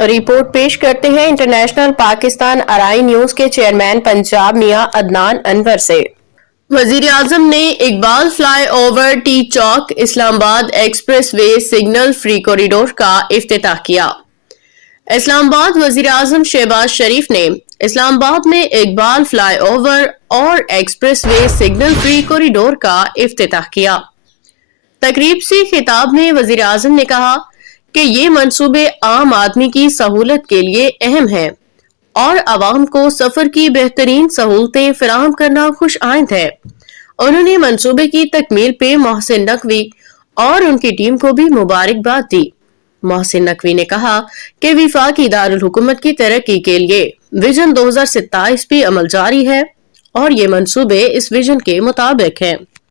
Report پیش کرتے ہیں انٹرنیشنل پاکستان ارائی نیوز کے چیئرمین پنجاب میاں عدنان انور سے۔ وزیر اعظم نے اقبال فلائی اوور ٹی چوک اسلام آباد express way signal free corridor کا افتتاح کیا۔ اسلام آباد وزیر اعظم شہباز شریف نے اسلام آباد میں اقبال فلائی اوور اور express way signal free corridor کا افتتاح کیا۔ تقریب سے خطاب میں وزیر اعظم نے کہا کہ یہ منصوبے عام آدمی کی سہولت کے لیے اہم ہیں اور عوام کو سفر کی بہترین سہولتیں فراہم کرنا خوش آئند ہے۔ انہوں نے منصوبے کی تکمیل پہ محسن نقوی اور ان کی ٹیم کو بھی مبارکباد دی۔ محسن نقوی نے کہا کہ وفاقی دارالحکومت کی ترقی کے لیے ویژن 2027 بھی عمل جاری ہے اور یہ منصوبے اس ویژن کے مطابق ہیں۔